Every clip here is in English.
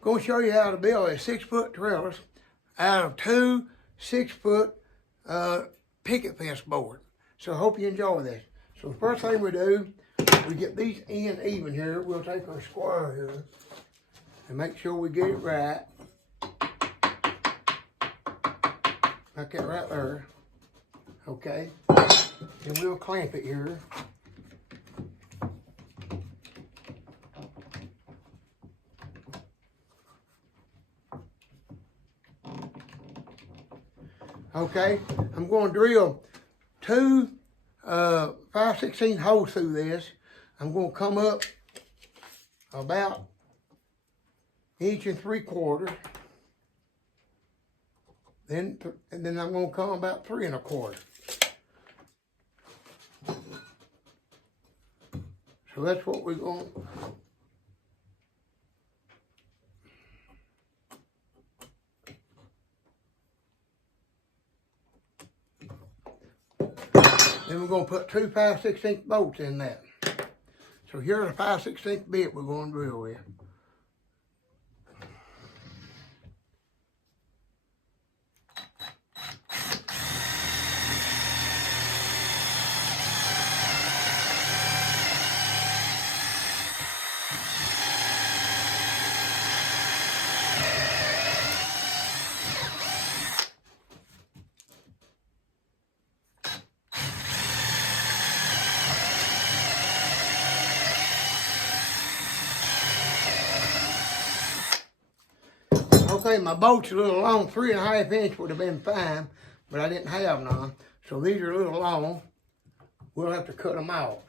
going to show you how to build a 6-foot trellis out of 2 6-foot picket fence board. So I hope you enjoy this. So the first thing we do, we get these ends even here. We'll take our square here and make sure we get it right. Like that right there. Okay. And we'll clamp it here. Okay, I'm going to drill 2 5/16 holes through this. I'm going to come up about 1 3/4 inches. And then I'm going to come about 3 1/4. So that's what we're going to. Then we're going to put 2 5/16 bolts in that. So here's a 5/16 bit we're going to drill with. Okay, my bolt's a little long, 3 1/2 inch would have been fine, but I didn't have none. So these are a little long. We'll have to cut them out.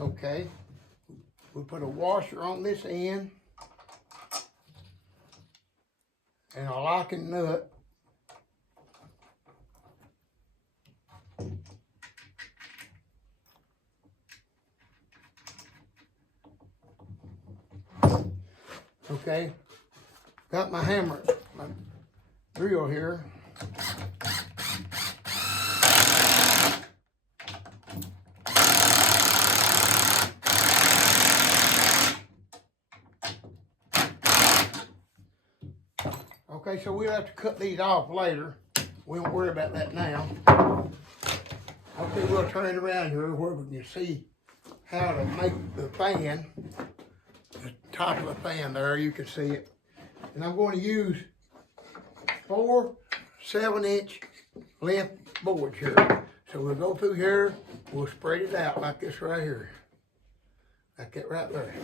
Okay. We'll put a washer on this end and a locking nut. Okay, got my hammer, my drill here. Okay, so we'll have to cut these off later. We won't worry about that now. Okay, we'll turn it around here where we can see how to make the fan. The top of the fan there, you can see it. And I'm going to use 4 7-inch length boards here. So we'll go through here, we'll spread it out like this right here. Like that right there.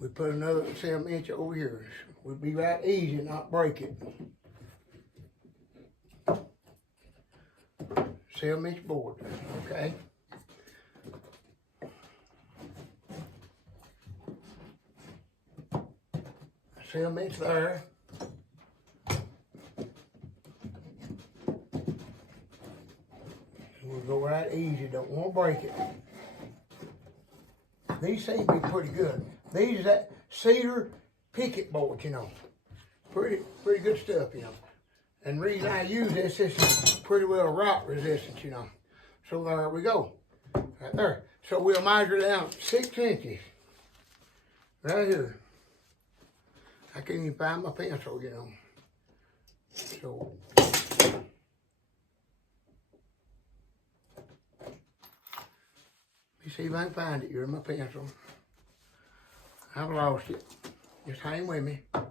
We put another 7-inch over here. We'll be right easy, not break it. 7-inch board, okay? 7-inch there. We'll go right easy, don't want to break it. These seem to be pretty good. These are that cedar picket board, you know. Pretty good stuff, you know. And the reason I use this is pretty well rot resistant, you know. So there we go, right there. So we'll measure down 6 inches, right here. I can't even find my pencil, you know. So, let me see if I can find it. Here's my pencil. I've lost it. Just hang with me. I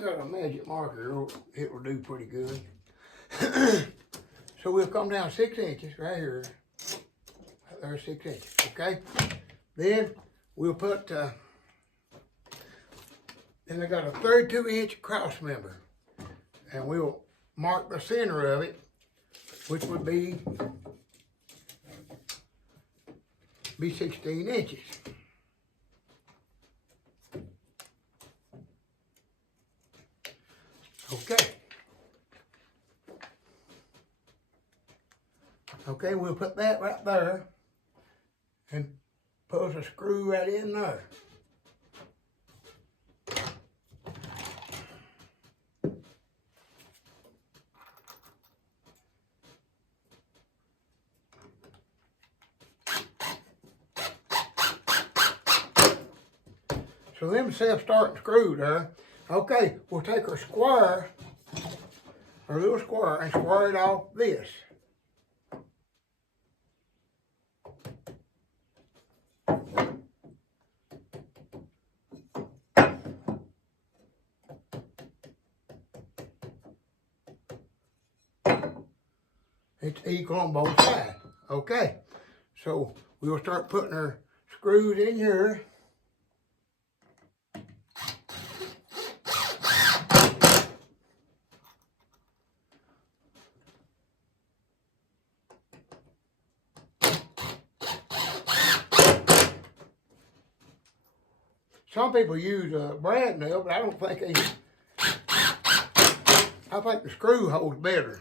got a magic marker. It will do pretty good. So we'll come down 6 inches right here. Right there, 6 inches. Okay. Then we'll put. Then I got a 32-inch cross member, and we'll mark the center of it, which would be 16 inches. Okay. Okay, we'll put that right there and put a screw right in there. So them self-starting screws there. Okay, we'll take our square, our little square, and square it off this. It's equal on both sides. Okay, so we'll start putting our screws in here. Some people use a brad nail, but I don't think they, I think the screw holds better.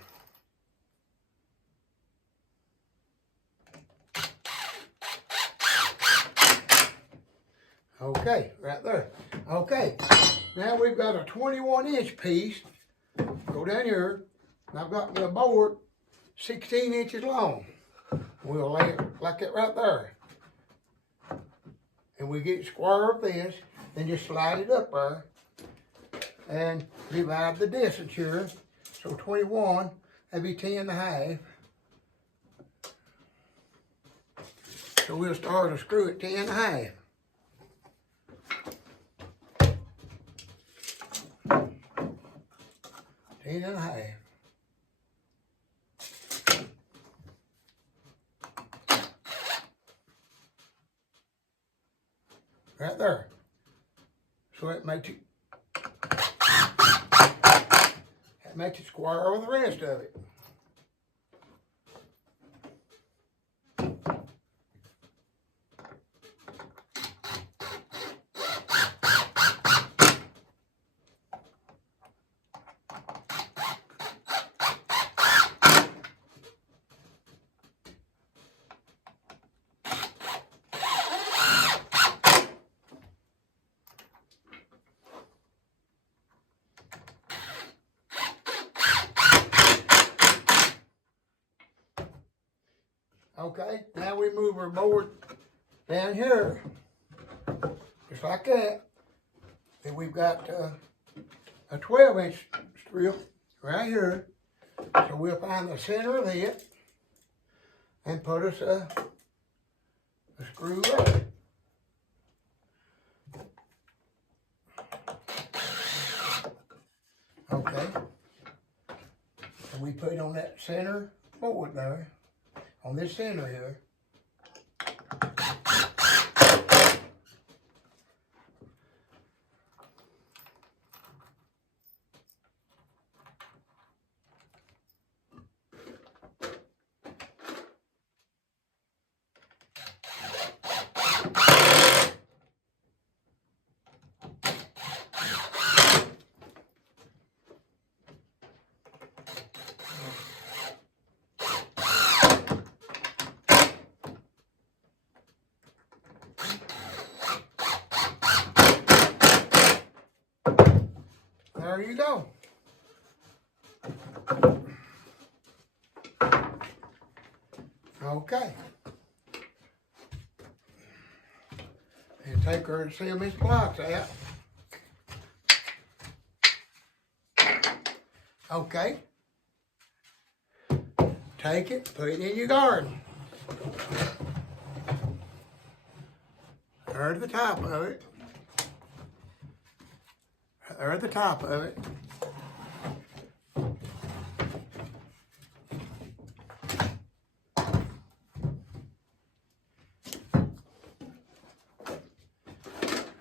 Okay, right there. Okay, now we've got a 21-inch piece. Go down here, and I've got me a board 16 inches long. We'll lay it like that right there. And we get square of this, then just slide it up there and divide the distance here. So 21, that'd be 10 and a half. So we'll start to screw at 10 and a half. Ten and a half. Right there. So it makes it square with the rest of it. Okay, now we move our board down here, just like that. Then we've got a 12-inch strip right here. So we'll find the center of it and put us a screw there. Okay, and we put it on that center board there. On this center here. There you go. Okay. And take her and see them these blocks out. Okay. Take it, put it in your garden. There's the top of it. There's the top of it.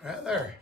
Right there.